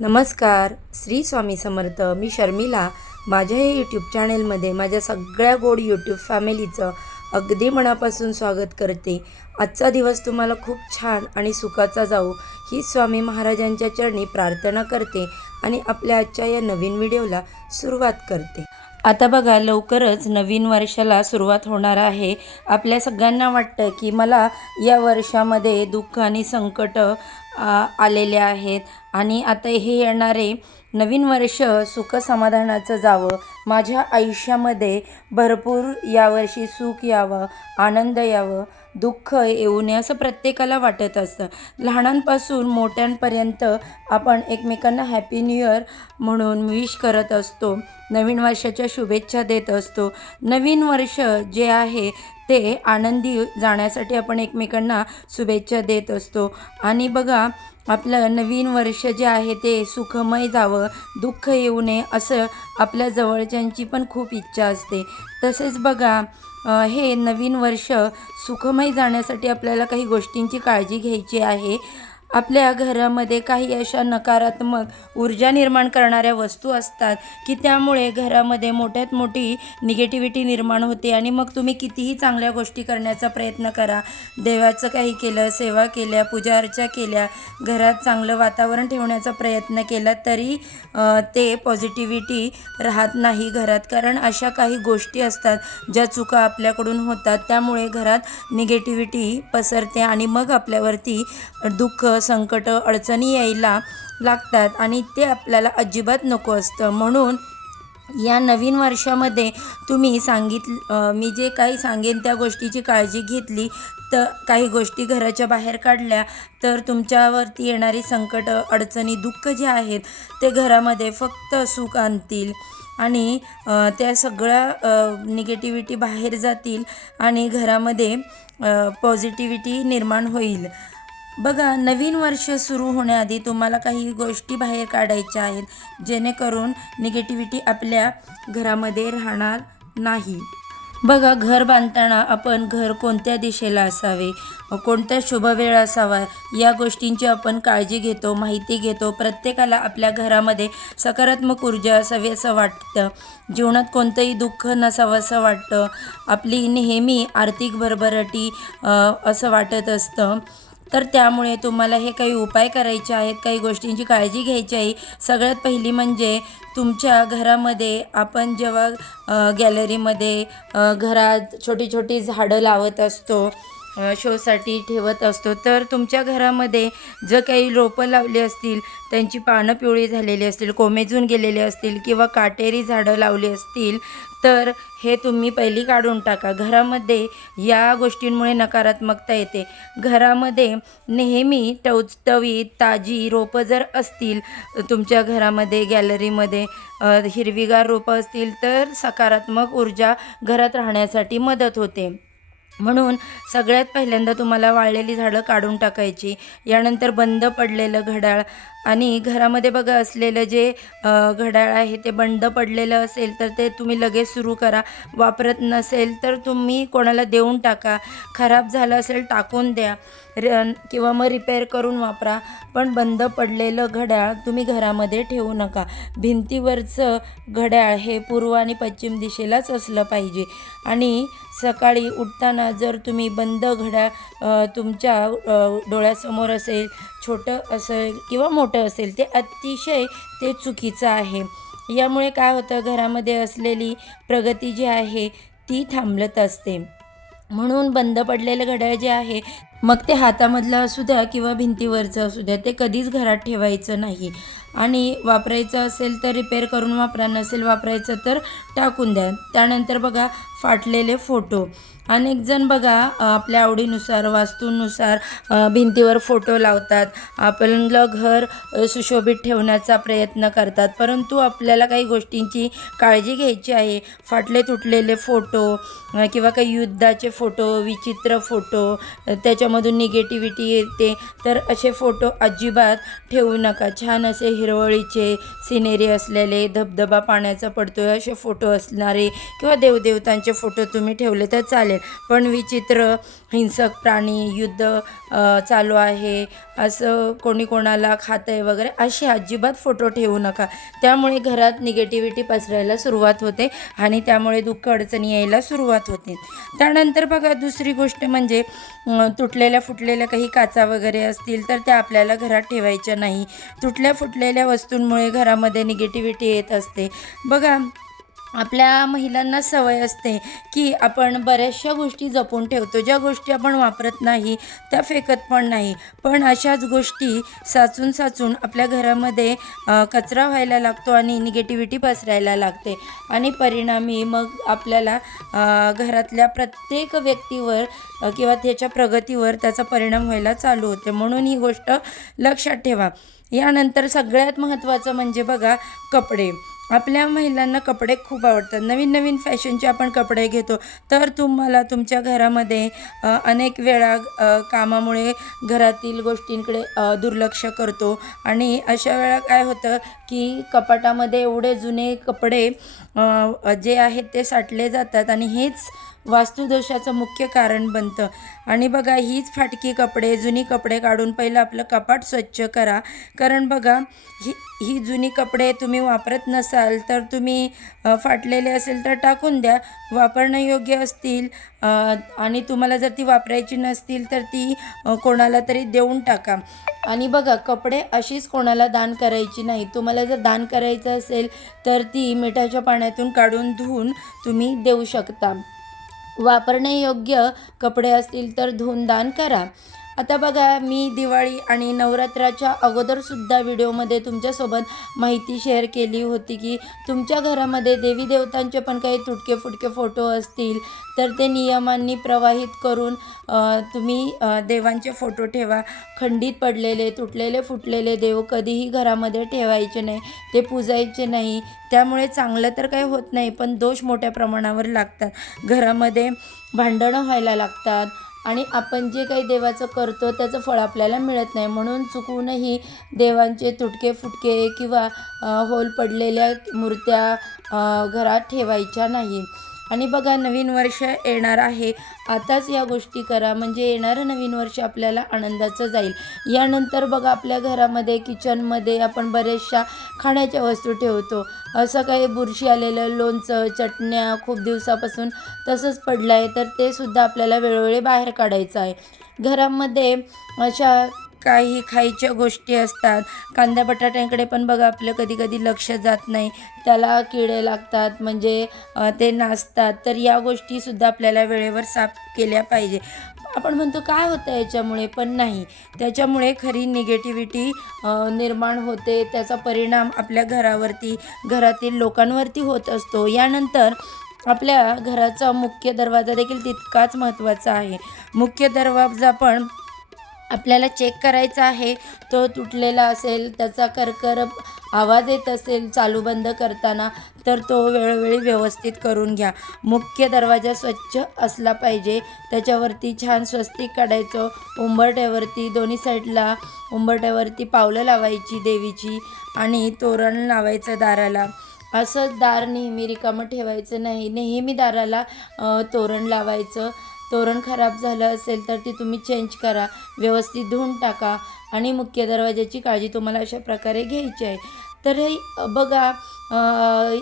नमस्कार श्री स्वामी समर्थ. मी शर्मिला. माझ्या हे यूट्यूब चॅनेलमध्ये माझ्या सगळ्या गोड यूट्यूब फॅमिलीचं अगदी मनापासून स्वागत करते. आजचा दिवस तुम्हाला खूप छान आणि सुखाचा जाऊ ही स्वामी महाराजांच्या चरणी प्रार्थना करते आणि आपल्या आजच्या या नवीन व्हिडिओला सुरुवात करते. आता बघा लवकरच नवीन वर्षाला सुरुवात होणार आहे. आपल्या सगळ्यांना वाटतं की मला या वर्षामध्ये दुःख आणि संकट आलेले आहेत. आणि आता हे येणारे नवीन वर्ष सुख समाधानाचं जावं. माझ्या आयुष्यामध्ये भरपूर यावर्षी सुख यावं आनंद यावं. दुःख येऊ नये असं प्रत्येकाला वाटत असतं. लहानांपासून मोठ्यांपर्यंत आपण एकमेकांना हॅपी न्यू इयर म्हणून विश करत असतो. नवीन वर्षाच्या शुभेच्छा देत असतो. नवीन वर्ष जे आहे ते आनंदी जाण्यासाठी आपण एकमेकांना शुभेच्छा देत असतो. आणि बघा आपलं नवीन वर्ष जे आहे ते सुखमय जावं दुःख येऊ नये असं आपल्या जवळच्यांची पण खूप इच्छा असते. तसेच बघा हे नवीन वर्ष सुखमय जाण्यासाठी आपल्याला काही गोष्टींची काळजी घ्यायची आहे. आपल्या घरामध्ये काही अशा नकारात्मक ऊर्जा निर्माण करणाऱ्या वस्तू असतात की त्यामुळे घरामध्ये मोठ्यात मोठी निगेटिव्हिटी निर्माण होते आणि मग तुम्ही कितीही चांगल्या गोष्टी करण्याचा प्रयत्न करा. देवाचं काही केलं सेवा केल्या पूजा अर्चा केल्या घरात चांगलं वातावरण ठेवण्याचा प्रयत्न केला तरी ते पॉझिटिव्हिटी राहत नाही घरात. कारण अशा काही गोष्टी असतात ज्या चुका आपल्याकडून होतात. त्यामुळे घरात निगेटिव्हिटी पसरते आणि मग आपल्यावरती दुःख संकट अडचणी यायला लागतात आणि ते आपल्याला अजिबात नको असतं. म्हणून या नवीन वर्षामध्ये तुम्ही सांगितलं मी जे काही सांगेन त्या गोष्टीची काळजी घेतली तर काही गोष्टी घराच्या बाहेर काढल्या तर तुमच्यावरती येणारी संकट अडचणी दुःख जे आहेत ते घरामध्ये फक्त सुख आणतील आणि त्या सगळ्या निगेटिव्हिटी बाहेर जातील आणि घरामध्ये पॉझिटिव्हिटी निर्माण होईल. बघा नवीन वर्ष सुरू होण्याआधी तुम्हाला काही गोष्टी बाहेर काढायच्या आहेत जेणेकरून निगेटिव्हिटी आपल्या घरामध्ये राहणार नाही. बघा घर बांधताना आपण घर कोणत्या दिशेला असावे कोणत्या शुभवेळ असावा या गोष्टींची आपण काळजी घेतो माहिती घेतो. प्रत्येकाला आपल्या घरामध्ये सकारात्मक ऊर्जा असावी असं वाटतं. जीवनात कोणतंही दुःख नसावं असं वाटतं. आपली नेहमी आर्थिक भरभराटी असं वाटत असतं. तर त्यामुळे तुम्हाला हे काही उपाय करायचे आहेत काही गोष्टींची काळजी घ्यायची आहे. सगळ्यात पहिली म्हणजे तुमच्या घरामध्ये आपण जेव्हा गॅलरीमध्ये घरात छोटी छोटी झाडं लावत असतो शोसाठी ठेवत असतो तर तुमच्या घरामध्ये जर काही रोपं लावली असतील त्यांची पानं पिवळी झालेली असतील कोमेजून गेलेले असतील किंवा काटेरी झाडं लावली असतील तर हे तुम्ही पहिली काढून टाका. घरामध्ये या गोष्टींमुळे नकारात्मकता येते. घरामध्ये नेहमी टवटवीत ताजी रोपं जर असतील तुमच्या घरामध्ये गॅलरीमध्ये हिरवीगार रोपं असतील तर सकारात्मक ऊर्जा घरात राहण्यासाठी मदत होते. म्हणून सगळ्यात पहिल्यांदा तुम्हाला वाळलेली झाडं काढून टाकायची. यानंतर बंद पडलेलं घड्याळ आणि घरामध्ये बघा असलेलं जे घड्याळ आहे ते बंद पडलेलं असेल तर ते तुम्ही लगेच सुरू करा. वापरत नसेल तर तुम्ही कोणाला देऊन टाका. खराब झालं असेल टाकून द्या. र किंवा मग रिपेअर करून वापरा. पण बंद पडलेलं घड्याळ तुम्ही घरामध्ये ठेवू नका. भिंतीवरचं घड्याळ हे पूर्व आणि पश्चिम दिशेलाच असलं पाहिजे. आणि सकाळी उठताना जर तुम्ही बंद घड्याळ तुमच्या डोळ्यासमोर असेल छोटं असेल किंवा मोठं असेल ते अतिशय ते चुकीचं आहे. यामुळे काय होतं? घरामध्ये असलेली प्रगती जी आहे ती थांबलत असते. म्हणून बंद पडलेलं घड्याळ जे आहे मग ते हातामधलं असू द्या किंवा भिंतीवरचं असू द्या ते कधीच घरात ठेवायचं नाही. आणि वापरायचं असेल तर रिपेअर करून वापरा नसेल वापरायचं तर टाकून द्या. त्यानंतर बघा फाटलेले फोटो अनेक जण बघा आपल्या आवडीनुसार वास्तूनुसार भिंतीवर फोटो लावतात. आपलं घर सुशोभित ठेवण्याचा प्रयत्न करतात. परंतु आपल्याला काही गोष्टींची काळजी घ्यायची आहे. फाटले तुटलेले फोटो किंवा काही युद्धाचे फोटो विचित्र फोटो त्याच्या त्याच्यामधून निगेटिव्हिटी येते. तर असे फोटो अजिबात ठेवू नका. छान असे हिरवळीचे सिनेरी असलेले धबधबा पाण्याचा पडतो आहे असे फोटो असणारे किंवा देवदेवतांचे फोटो तुम्ही ठेवले तर चालेल. पण विचित्र हिंसक प्राणी युद्ध चालू आहे. असं कोणी कोणाला खातं आहे वगैरे असे अजिबात फोटो ठेवू नका. त्यामुळे घरात निगेटिव्हिटी पसरायला सुरुवात होते आणि त्यामुळे दुःख अडचणी यायला सुरुवात होते. त्यानंतर बघा दुसरी गोष्ट म्हणजे तुटलेल्या फुटलेल्या काही काचा वगैरे असतील तर त्या आपल्याला घरात ठेवायच्या नाही. तुटल्या फुटलेल्या वस्तूंमुळे घरामध्ये निगेटिव्हिटी येत असते. बघा आपल्या महिलांना सवय असते की आपण बऱ्याचशा गोष्टी जपून ठेवतो. ज्या गोष्टी आपण वापरत नाही त्या फेकत पण नाही. पण अशाच गोष्टी साचून साचून आपल्या घरामध्ये कचरा व्हायला लागतो आणि निगेटिव्हिटी पसरायला लागते. आणि परिणामी मग आपल्याला घरातल्या प्रत्येक व्यक्तीवर किंवा त्याच्या प्रगतीवर त्याचा परिणाम व्हायला चालू होते. म्हणून ही गोष्ट लक्षात ठेवा. यानंतर सगळ्यात महत्त्वाचं म्हणजे बघा कपडे. आपल्या महिलांना कपडे खूप आवडतात. नवीन नवीन फॅशनचे आपण कपडे घेतो. तर तुम्हाला तुमच्या घरामध्ये अनेक वेळा कामामुळे घरातील गोष्टींकडे दुर्लक्ष करतो. आणि अशा वेळा काय होतं की कपाटामध्ये एवढे जुने कपडे जे आहेत ते साठले जातात आणि हेच वास्तुदोषाचं मुख्य कारण बनतं. आणि बघा हीच फाटकी कपडे जुनी कपडे काढून पहिलं आपलं कपाट स्वच्छ करा. कारण बघा ही ही जुनी कपडे तुम्ही वापरत नसाल तर तुम्ही फाटलेले असेल तर टाकून द्या. वापरणं योग्य असतील आणि तुम्हाला जर ती वापरायची नसतील तर ती कोणाला तरी देऊन टाका. आणि बघा कपडे अशीच कोणाला दान करायची नाही. तुम्हाला जर दान करायचं असेल तर ती मिठाच्या पाण्यातून काढून धुवून तुम्ही देऊ शकता. वापरण्यायोग्य कपडे असतील तर धुवून दान करा. आता बघा मी दिवाळी आणि नवरात्राच्या अगोदरसुद्धा व्हिडिओमध्ये तुमच्यासोबत माहिती शेअर केली होती की तुमच्या घरामध्ये देवी देवतांचे पण काही तुटके फुटके फोटो असतील तर ते नियमांनी प्रवाहित करून तुम्ही देवांचे फोटो ठेवा. खंडित पडलेले तुटलेले फुटलेले देव कधीही घरामध्ये ठेवायचे नाही ते पूजायचे नाही. त्यामुळे चांगलं तर काही होत नाही पण दोष मोठ्या प्रमाणावर लागतात. घरामध्ये भांडणं व्हायला लागतात. आणि आपण जे काही देवाचं करतो त्याचं फळ आपल्याला मिळत नाही. म्हणून चुकूनही देवांचे तुटके फुटके किंवा होल पडलेल्या मूर्त्या घरात ठेवायच्या नाही. आणि बघा नवीन वर्ष येणार आहे. आताच या गोष्टी करा. म्हणजे येणारं नवीन वर्ष आपल्याला आनंदाचं जाईल. यानंतर बघा आपल्या घरामध्ये किचनमध्ये आपण बऱ्याचशा खाण्याच्या वस्तू ठेवतो. असं काही बुरशी आलेलं लोणचं चटण्या खूप दिवसापासून तसंच पडलं आहे तर ते सुद्धा आपल्याला वेळोवेळी बाहेर काढायचं आहे. घरामध्ये अशा काही खायच्या गोष्टी असतात. कांदा बटाट्यांकडे पण बघा आपलं कधी कधी लक्ष जात नाही. त्याला किडे लागतात म्हणजे ते नाचतात तर या गोष्टीसुद्धा आपल्याला वेळेवर साफ केल्या पाहिजे. आपण म्हणतो काय होतं याच्यामुळे? पण नाही. त्याच्यामुळे खरी निगेटिव्हिटी निर्माण होते. त्याचा परिणाम आपल्या घरावरती घरातील लोकांवरती होत असतो. यानंतर आपल्या घराचा मुख्य दरवाजा देखील तितकाच महत्त्वाचा आहे. मुख्य दरवाजा पण आपल्याला चेक करायचा आहे. तो तुटलेला असेल त्याचा करकर आवाज येत असेल चालू बंद करताना तर तो वेळोवेळी व्यवस्थित करून घ्या. मुख्य दरवाजा स्वच्छ असला पाहिजे. त्याच्यावरती छान स्वस्तिक काढायचं. उंबरट्यावरती दोन्ही साईडला उंबरट्यावरती पावलं लावायची देवीची आणि तोरण लावायचं दाराला. असं दार नेहमी रिकामं ठेवायचं नाही. नेहमी दाराला तोरण लावायचं. तोरण खराब झालं असेल तर ती तुम्ही चेंज करा. व्यवस्थित धुवून टाका आणि मुख्य दरवाजाची काळजी तुम्हाला अशा प्रकारे घ्यायची आहे. तर हे बघा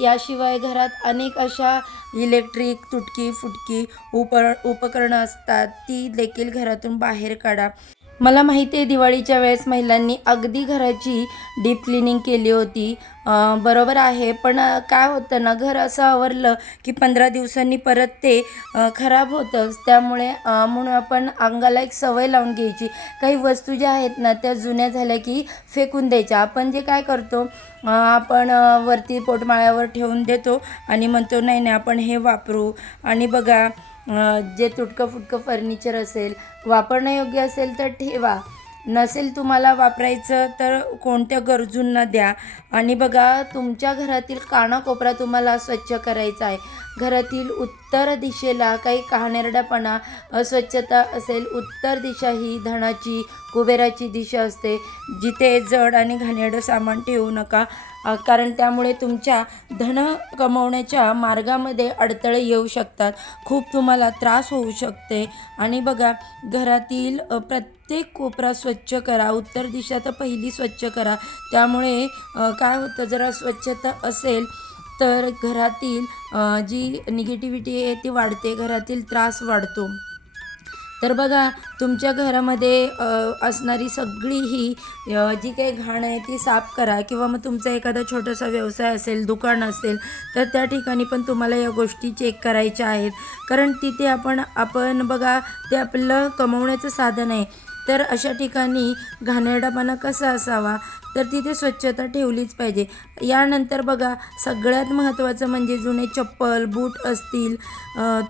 याशिवाय घरात अनेक अशा इलेक्ट्रिक तुटकी फुटकी उप उपकरणं असतात ती देखील घरातून बाहेर काढा. मला माहिती आहे दिवाळीच्या वेळेस महिलांनी अगदी घराची डीप क्लिनिंग केली होती. बरोबर आहे. पण काय होतं ना घर असं आवरलं की पंधरा दिवसांनी परत ते खराब होतंच त्यामुळे म्हणून आपण अंगाला एक सवय लावून घ्यायची. काही वस्तू ज्या आहेत ना त्या जुन्या झाल्या की फेकून द्यायच्या. आपण जे काय करतो आपण वरती पोटमाळ्यावर ठेवून देतो आणि म्हणतो नाही नाही आपण हे वापरू. आणि बघा जे तुटकं फुटकं फर्निचर असेल वापरण्यायोग्य असेल तर ठेवा. नसेल तुम्हाला वापरायचं तर कोणत्या गरजूंना द्या. आणि बघा तुमच्या घरातील कानाकोपरा तुम्हाला स्वच्छ करायचा आहे. घरातील उत्तर दिशेला काही घाणेरडापणा अस्वच्छता असेल उत्तर दिशा ही धनाची कुबेराची दिशा असते. जिथे जड आणि घाणेरडं सामान ठेवू नका कारण त्यामुळे तुमच्या धन कमवण्याच्या मार्गामध्ये अडथळे येऊ शकतात. खूप तुम्हाला त्रास होऊ शकते. आणि बघा घरातील प्रत्येक कोपरा स्वच्छ करा. उत्तर दिशा तर पहिली स्वच्छ करा. त्यामुळे काय होतं? जरा स्वच्छता असेल तर घरातील जी निगेटिव्हिटी आहे ती वाढते. घरातील त्रास वाढतो. तर बघा तुमच्या घरामध्ये असणारी सगळी ही जी काही घाण आहे ती साफ करा. किंवा मग तुमचा एखादा छोटासा व्यवसाय असेल दुकान असेल तर त्या ठिकाणी पण तुम्हाला या गोष्टी चेक करायच्या आहेत. कारण तिथे आपण आपण बघा ते आपलं कमवण्याचं साधन आहे. तर अशा ठिकाणी घाणेरडापणा कसा असावा? तर तिथे स्वच्छता ठेवलीच पाहिजे. यानंतर बघा सगळ्यात महत्त्वाचं म्हणजे जुने चप्पल बूट असतील.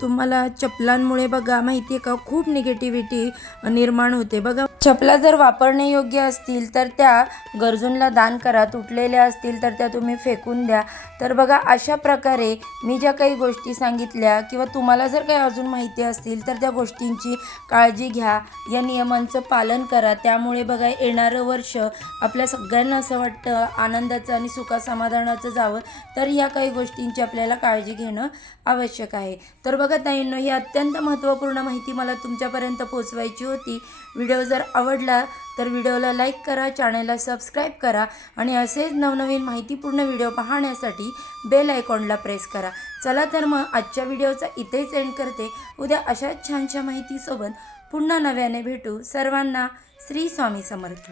तुम्हाला चपलांमुळे बघा माहिती आहे का? खूप निगेटिव्हिटी निर्माण होते. बघा चपला जर वापरणे योग्य असतील तर त्या गरजूंना दान करा. तुटलेल्या असतील तर त्या तुम्ही फेकून द्या. तर बघा अशा प्रकारे मी ज्या काही गोष्टी सांगितल्या किंवा तुम्हाला जर काही अजून माहिती असतील तर त्या गोष्टींची काळजी घ्या. या नियमांचं पालन करा. त्यामुळे बघा येणारं वर्ष आपल्या सगळ्यांना असं वाटतं आनंदाचं आणि सुखासमाधानाचं जावं. तर ह्या काही गोष्टींची आपल्याला काळजी घेणं आवश्यक आहे. तर बघा ताईंनो ही अत्यंत महत्त्वपूर्ण माहिती मला तुमच्यापर्यंत पोचवायची होती. व्हिडिओ जर आवडला तर व्हिडिओला लाईक करा चॅनलला सबस्क्राईब करा आणि असेच नवनवीन माहितीपूर्ण व्हिडिओ पाहण्यासाठी बेल आयकॉनला प्रेस करा. चला तर मग आजच्या व्हिडिओचा इथेच एंड करते. उद्या अशाच छानशा माहितीसोबत पुन्हा नव्याने भेटू सर्वांना श्री स्वामी समर्थ